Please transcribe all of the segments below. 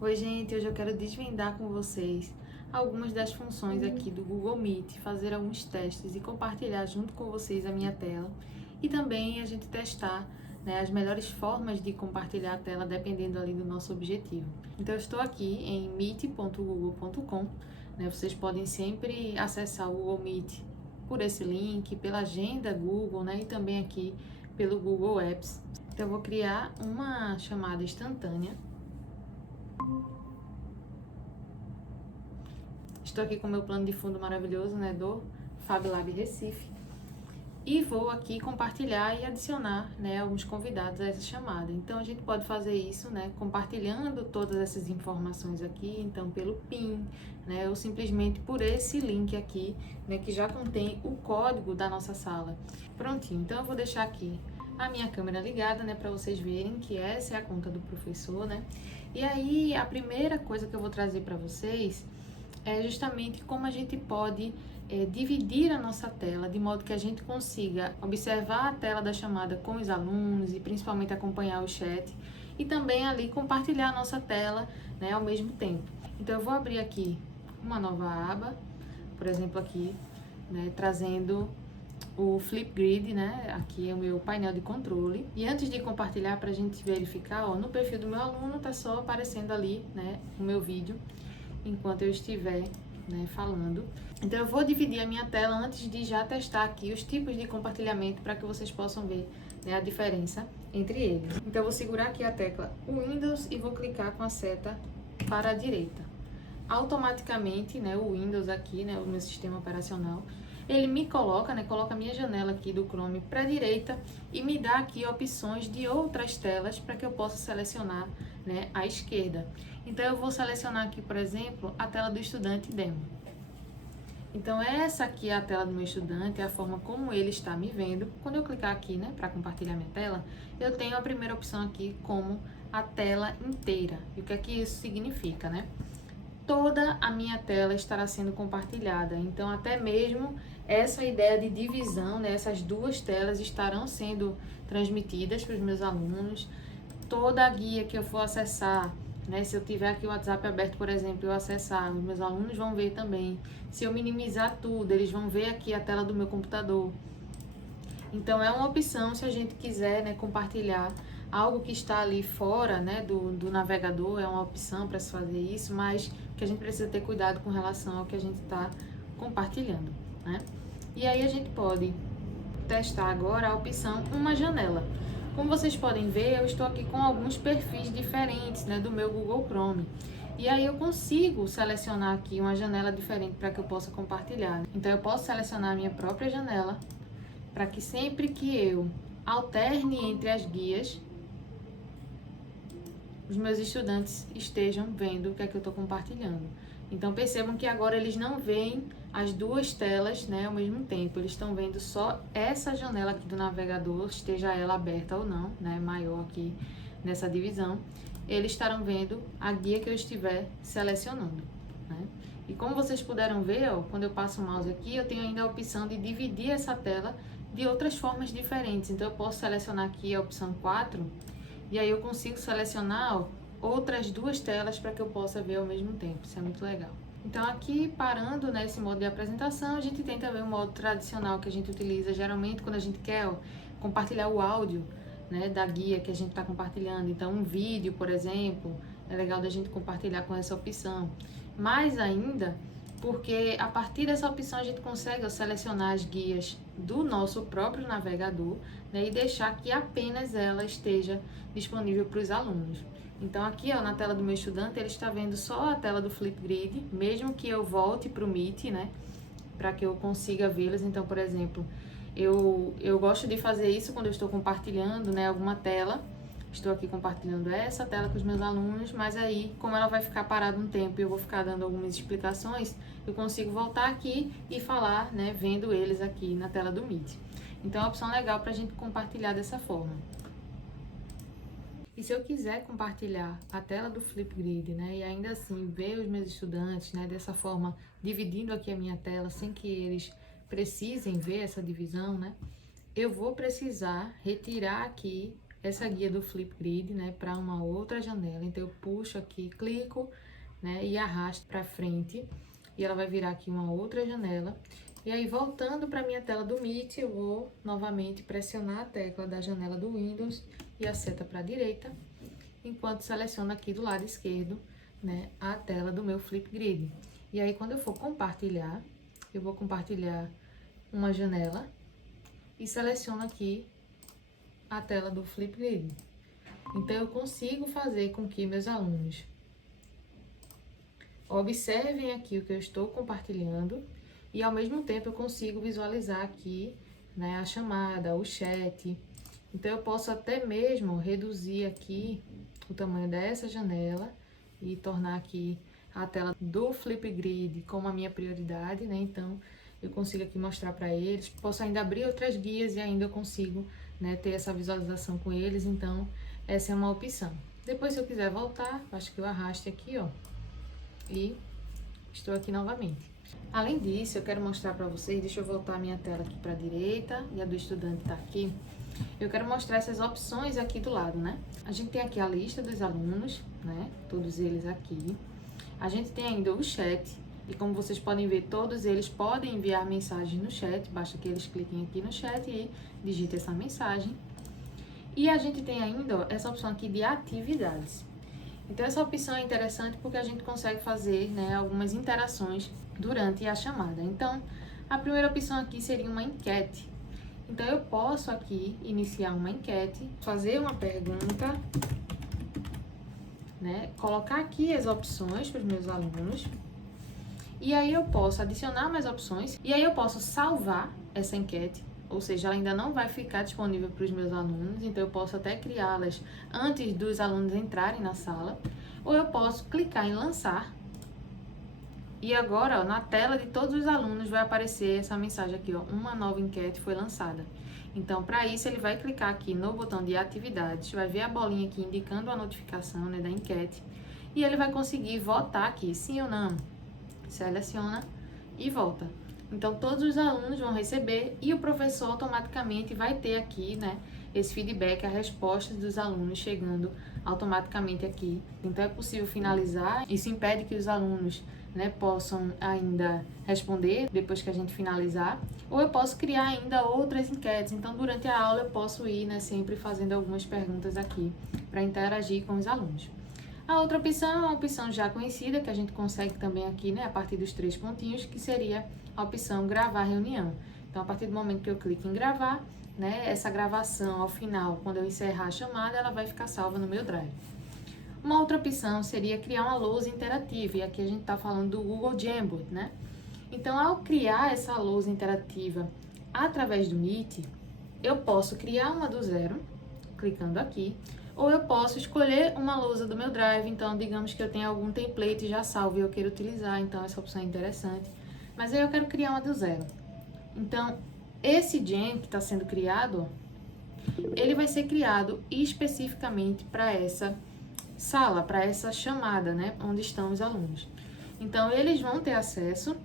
Oi, gente, hoje eu quero desvendar com vocês algumas das funções aqui do Google Meet, fazer alguns testes e compartilhar junto com vocês a minha tela e também a gente testar, né, as melhores formas de compartilhar a tela dependendo ali do nosso objetivo. Então eu estou aqui em meet.google.com, né, vocês podem sempre acessar o Google Meet por esse link, pela agenda Google, né, e também aqui pelo Google Apps. Então eu vou criar uma chamada instantânea. Estou aqui com o meu plano de fundo maravilhoso, né, do FabLab Recife. E vou aqui compartilhar e adicionar, né, alguns convidados a essa chamada. Então, a gente pode fazer isso, né, compartilhando todas essas informações aqui, então, pelo PIN, né, ou simplesmente por esse link aqui, né, que já contém o código da nossa sala. Prontinho, então eu vou deixar aqui a minha câmera ligada, né, para vocês verem que essa é a conta do professor, né. E aí, a primeira coisa que eu vou trazer para vocês é justamente como a gente pode dividir a nossa tela de modo que a gente consiga observar a tela da chamada com os alunos e principalmente acompanhar o chat e também ali compartilhar a nossa tela, né, ao mesmo tempo. Então eu vou abrir aqui uma nova aba, por exemplo aqui, né, trazendo o Flipgrid, né? Aqui é o meu painel de controle. E antes de compartilhar, para a gente verificar, ó, no perfil do meu aluno tá só aparecendo ali, né, o meu vídeo enquanto eu estiver, né, falando. Então eu vou dividir a minha tela antes de já testar aqui os tipos de compartilhamento para que vocês possam ver, né, a diferença entre eles. Então eu vou segurar aqui a tecla Windows e vou clicar com a seta para a direita. Automaticamente, né, o Windows aqui, né, o meu sistema operacional, ele me coloca, né, coloca a minha janela aqui do Chrome para a direita e me dá aqui opções de outras telas para que eu possa selecionar, né, à esquerda. Então eu vou selecionar aqui, por exemplo, a tela do estudante demo. Então essa aqui é a tela do meu estudante, é a forma como ele está me vendo. Quando eu clicar aqui, né, para compartilhar minha tela, eu tenho a primeira opção aqui como a tela inteira. E o que é que isso significa, né? Toda a minha tela estará sendo compartilhada. Então, até mesmo essa ideia de divisão, né, essas duas telas estarão sendo transmitidas para os meus alunos. Toda a guia que eu for acessar, né, se eu tiver aqui o WhatsApp aberto, por exemplo, eu acessar, os meus alunos vão ver também. Se eu minimizar tudo, eles vão ver aqui a tela do meu computador. Então, é uma opção se a gente quiser, né, compartilhar algo que está ali fora, né, do navegador, é uma opção para se fazer isso, mas que a gente precisa ter cuidado com relação ao que a gente está compartilhando, né? E aí a gente pode testar agora a opção Uma Janela. Como vocês podem ver, eu estou aqui com alguns perfis diferentes, né, do meu Google Chrome. E aí eu consigo selecionar aqui uma janela diferente para que eu possa compartilhar. Então eu posso selecionar a minha própria janela para que sempre que eu alterne entre as guias, os meus estudantes estejam vendo o que é que eu estou compartilhando. Então percebam que agora eles não veem as duas telas, né, ao mesmo tempo. Eles estão vendo só essa janela aqui do navegador, esteja ela aberta ou não, né, maior aqui nessa divisão. Eles estarão vendo a guia que eu estiver selecionando, né? E como vocês puderam ver, ó, quando eu passo o mouse aqui, eu tenho ainda a opção de dividir essa tela de outras formas diferentes. Então eu posso selecionar aqui a opção 4 e aí eu consigo selecionar, ó, outras duas telas para que eu possa ver ao mesmo tempo. Isso é muito legal. Então aqui, parando nesse modo de apresentação, a gente tem também o modo tradicional que a gente utiliza geralmente quando a gente quer, ó, compartilhar o áudio, né, da guia que a gente está compartilhando. Então um vídeo, por exemplo, é legal da gente compartilhar com essa opção. Mais ainda, porque a partir dessa opção a gente consegue selecionar as guias do nosso próprio navegador, né, e deixar que apenas ela esteja disponível para os alunos. Então aqui, ó, na tela do meu estudante, ele está vendo só a tela do Flipgrid, mesmo que eu volte para o Meet, né, para que eu consiga vê-los. Então, por exemplo, eu gosto de fazer isso quando eu estou compartilhando, né, alguma tela. Estou aqui compartilhando essa tela com os meus alunos, mas aí, como ela vai ficar parada um tempo e eu vou ficar dando algumas explicações, eu consigo voltar aqui e falar, né, vendo eles aqui na tela do Meet. Então, é uma opção legal para a gente compartilhar dessa forma. E se eu quiser compartilhar a tela do Flipgrid, né, e ainda assim ver os meus estudantes, né, dessa forma, dividindo aqui a minha tela, sem que eles precisem ver essa divisão, né, eu vou precisar retirar aqui essa guia do Flipgrid, né, para uma outra janela. Então eu puxo aqui, clico, né, e arrasto para frente e ela vai virar aqui uma outra janela. E aí, voltando para minha tela do Meet, eu vou novamente pressionar a tecla da janela do Windows e a seta para a direita, enquanto seleciono aqui do lado esquerdo, né, a tela do meu Flipgrid. E aí, quando eu for compartilhar, eu vou compartilhar uma janela e seleciono aqui a tela do Flipgrid. Então, eu consigo fazer com que meus alunos observem aqui o que eu estou compartilhando e, ao mesmo tempo, eu consigo visualizar aqui, né, a chamada, o chat. Então, eu posso até mesmo reduzir aqui o tamanho dessa janela e tornar aqui a tela do Flipgrid como a minha prioridade, né? Então, eu consigo aqui mostrar para eles. Posso ainda abrir outras guias e ainda eu consigo, né, ter essa visualização com eles. Então, essa é uma opção. Depois, se eu quiser voltar, acho que eu arraste aqui, ó, e estou aqui novamente. Além disso, eu quero mostrar para vocês, deixa eu voltar a minha tela aqui para a direita e a do estudante tá aqui. Eu quero mostrar essas opções aqui do lado, né? A gente tem aqui a lista dos alunos, né? Todos eles aqui. A gente tem ainda o chat, e como vocês podem ver, todos eles podem enviar mensagens no chat, basta que eles cliquem aqui no chat e digitem essa mensagem. E a gente tem ainda, ó, essa opção aqui de atividades. Então, essa opção é interessante porque a gente consegue fazer, né, algumas interações durante a chamada. Então, a primeira opção aqui seria uma enquete. Então, eu posso aqui iniciar uma enquete, fazer uma pergunta, né, colocar aqui as opções para os meus alunos. E aí eu posso adicionar mais opções. E aí eu posso salvar essa enquete. Ou seja, ela ainda não vai ficar disponível para os meus alunos. Então eu posso até criá-las antes dos alunos entrarem na sala. Ou eu posso clicar em lançar. E agora, ó, na tela de todos os alunos vai aparecer essa mensagem aqui, ó, uma nova enquete foi lançada. Então, para isso, ele vai clicar aqui no botão de atividades, vai ver a bolinha aqui indicando a notificação, né, da enquete. E ele vai conseguir votar aqui, sim ou não. Seleciona e volta. Então, todos os alunos vão receber e o professor automaticamente vai ter aqui, né, esse feedback, a resposta dos alunos chegando automaticamente aqui. Então, é possível finalizar. Isso impede que os alunos, né, possam ainda responder depois que a gente finalizar. Ou eu posso criar ainda outras enquetes. Então, durante a aula, eu posso ir, né, sempre fazendo algumas perguntas aqui para interagir com os alunos. A outra opção é uma opção já conhecida, que a gente consegue também aqui, né, a partir dos 3 pontinhos, que seria a opção gravar reunião. Então, a partir do momento que eu clico em gravar, né, essa gravação ao final, quando eu encerrar a chamada, ela vai ficar salva no meu Drive. Uma outra opção seria criar uma lousa interativa, e aqui a gente está falando do Google Jamboard, né? Então, ao criar essa lousa interativa através do Meet, eu posso criar uma do zero, clicando aqui, ou eu posso escolher uma lousa do meu Drive. Então, digamos que eu tenha algum template já salvo e eu queira utilizar, então essa opção é interessante. Mas aí eu quero criar uma do zero. Então, esse Jam que está sendo criado, ele vai ser criado especificamente para essa sala, para essa chamada, né, onde estão os alunos. Então, eles vão ter acesso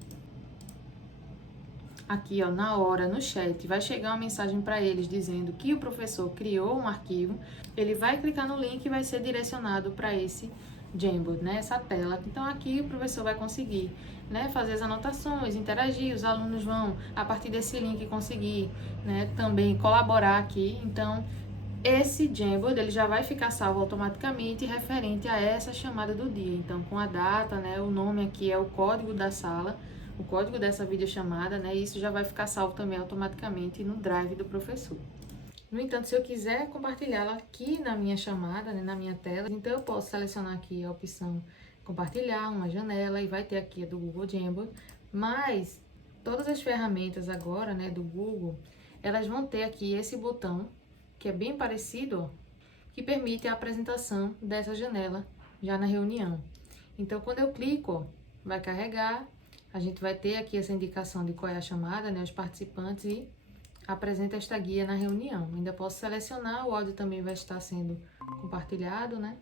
aqui, ó, na hora, no chat, vai chegar uma mensagem para eles dizendo que o professor criou um arquivo. Ele vai clicar no link e vai ser direcionado para esse Jamboard, né, essa tela. Então, aqui o professor vai conseguir, né, fazer as anotações, interagir, os alunos vão, a partir desse link, conseguir, né, também colaborar aqui. Então, esse Jamboard, ele já vai ficar salvo automaticamente referente a essa chamada do dia. Então, com a data, né, o nome aqui é o código da sala, o código dessa videochamada, né, e isso já vai ficar salvo também automaticamente no Drive do professor. No entanto, se eu quiser compartilhá-la aqui na minha chamada, né, na minha tela, então eu posso selecionar aqui a opção compartilhar, uma janela, e vai ter aqui a do Google Jamboard, mas todas as ferramentas agora, né, do Google, elas vão ter aqui esse botão, que é bem parecido, ó, que permite a apresentação dessa janela já na reunião. Então, quando eu clico, ó, vai carregar, a gente vai ter aqui essa indicação de qual é a chamada, né, os participantes, e apresenta esta guia na reunião. Ainda posso selecionar, o áudio também vai estar sendo compartilhado, né?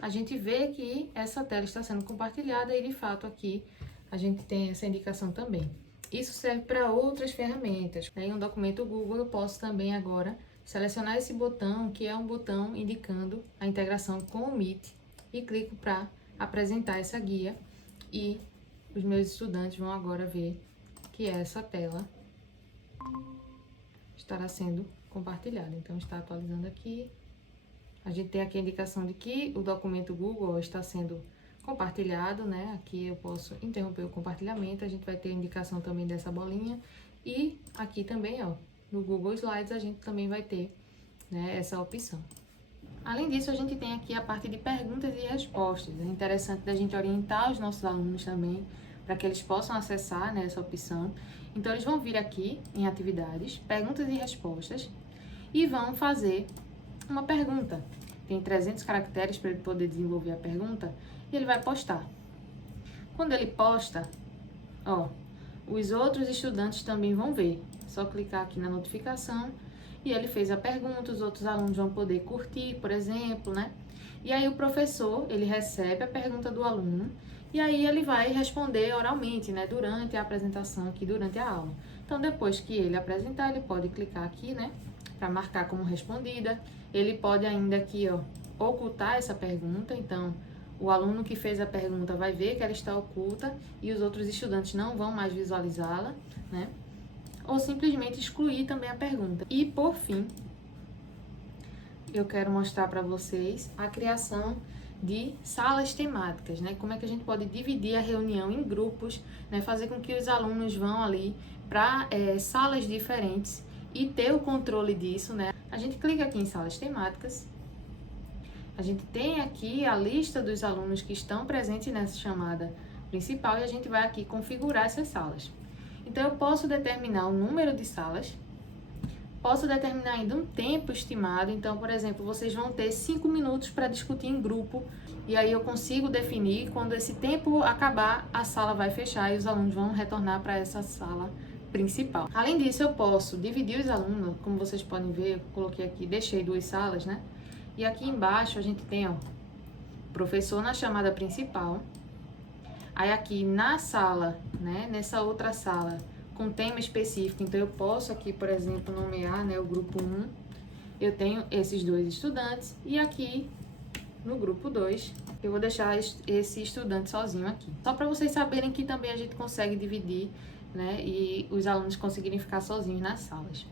A gente vê que essa tela está sendo compartilhada e, de fato, aqui a gente tem essa indicação também. Isso serve para outras ferramentas. Em um documento Google, eu posso também agora selecionar esse botão, que é um botão indicando a integração com o Meet, e clico para apresentar essa guia, e os meus estudantes vão agora ver que essa tela estará sendo compartilhada. Então, está atualizando aqui. A gente tem aqui a indicação de que o documento Google está sendo compartilhado, né? Aqui eu posso interromper o compartilhamento, a gente vai ter a indicação também dessa bolinha. E aqui também, ó, no Google Slides a gente também vai ter, né, essa opção. Além disso, a gente tem aqui a parte de perguntas e respostas. É interessante da gente orientar os nossos alunos também, para que eles possam acessar, né, essa opção. Então, eles vão vir aqui em atividades, perguntas e respostas, e vão fazer uma pergunta. Tem 300 caracteres para ele poder desenvolver a pergunta, e ele vai postar. Quando ele posta, ó, os outros estudantes também vão ver. É só clicar aqui na notificação e ele fez a pergunta, os outros alunos vão poder curtir, por exemplo, né? E aí o professor, ele recebe a pergunta do aluno e aí ele vai responder oralmente, né? Durante a apresentação aqui, durante a aula. Então, depois que ele apresentar, ele pode clicar aqui, né? Para marcar como respondida. Ele pode ainda aqui, ó, ocultar essa pergunta. Então, o aluno que fez a pergunta vai ver que ela está oculta e os outros estudantes não vão mais visualizá-la, né? Ou simplesmente excluir também a pergunta. E, por fim, eu quero mostrar para vocês a criação de salas temáticas, né? Como é que a gente pode dividir a reunião em grupos, né? Fazer com que os alunos vão ali para salas diferentes e ter o controle disso, né? A gente clica aqui em salas temáticas. A gente tem aqui a lista dos alunos que estão presentes nessa chamada principal e a gente vai aqui configurar essas salas. Então, eu posso determinar o número de salas, posso determinar ainda um tempo estimado. Então, por exemplo, vocês vão ter 5 minutos para discutir em grupo e aí eu consigo definir quando esse tempo acabar, a sala vai fechar e os alunos vão retornar para essa sala principal. Além disso, eu posso dividir os alunos, como vocês podem ver, eu coloquei aqui, deixei 2 salas, né? E aqui embaixo a gente tem, ó, professor na chamada principal. Aí aqui na sala, né, nessa outra sala, com tema específico, então eu posso aqui, por exemplo, nomear, né, o grupo 1. Eu tenho esses 2 estudantes e aqui no grupo 2, eu vou deixar esse estudante sozinho aqui. Só para vocês saberem que também a gente consegue dividir, né, e os alunos conseguirem ficar sozinhos nas salas.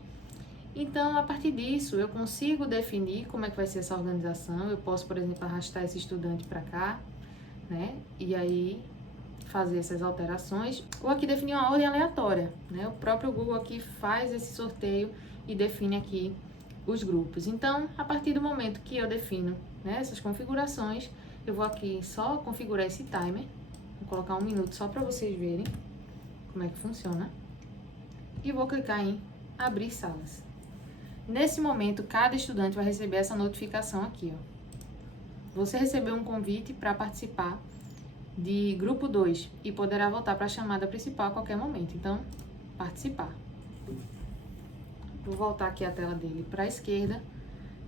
Então, a partir disso, eu consigo definir como é que vai ser essa organização. Eu posso, por exemplo, arrastar esse estudante para cá, né? E aí fazer essas alterações. Ou aqui definir uma ordem aleatória, né? O próprio Google aqui faz esse sorteio e define aqui os grupos. Então, a partir do momento que eu defino, né, essas configurações, eu vou aqui só configurar esse timer. Vou colocar 1 minuto só para vocês verem como é que funciona. E vou clicar em abrir salas. Nesse momento, cada estudante vai receber essa notificação aqui, ó. Você recebeu um convite para participar de grupo 2 e poderá voltar para a chamada principal a qualquer momento. Então, participar. Vou voltar aqui a tela dele para a esquerda,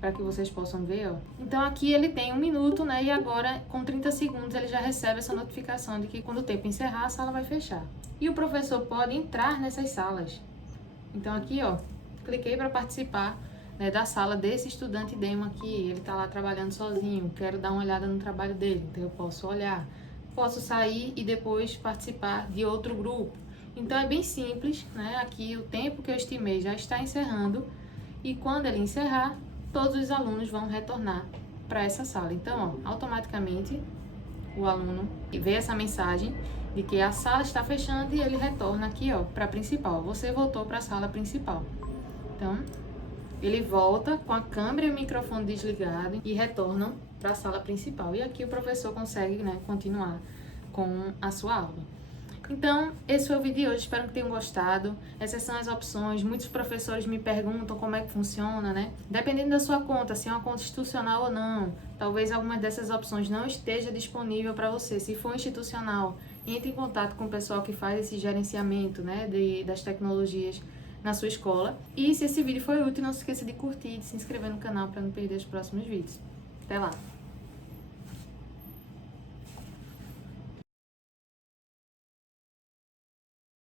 para que vocês possam ver, ó. Então, aqui ele tem 1 minuto, né? E agora, com 30 segundos, ele já recebe essa notificação de que quando o tempo encerrar, a sala vai fechar. E o professor pode entrar nessas salas. Então, aqui, ó, cliquei para participar, né, da sala desse estudante demo aqui. Ele está lá trabalhando sozinho, quero dar uma olhada no trabalho dele, então eu posso olhar. Posso sair e depois participar de outro grupo. Então é bem simples, né? Aqui o tempo que eu estimei já está encerrando e quando ele encerrar, todos os alunos vão retornar para essa sala. Então, ó, automaticamente o aluno vê essa mensagem de que a sala está fechando e ele retorna aqui, ó, para a principal. Você voltou para a sala principal. Então, ele volta com a câmera e o microfone desligado e retornam para a sala principal. E aqui o professor consegue, né, continuar com a sua aula. Então, esse foi o vídeo de hoje. Espero que tenham gostado. Essas são as opções. Muitos professores me perguntam como é que funciona, né? Dependendo da sua conta, se é uma conta institucional ou não. Talvez alguma dessas opções não esteja disponível para você. Se for institucional, entre em contato com o pessoal que faz esse gerenciamento, né, das tecnologias na sua escola. E se esse vídeo foi útil, não se esqueça de curtir e de se inscrever no canal para não perder os próximos vídeos. Até lá!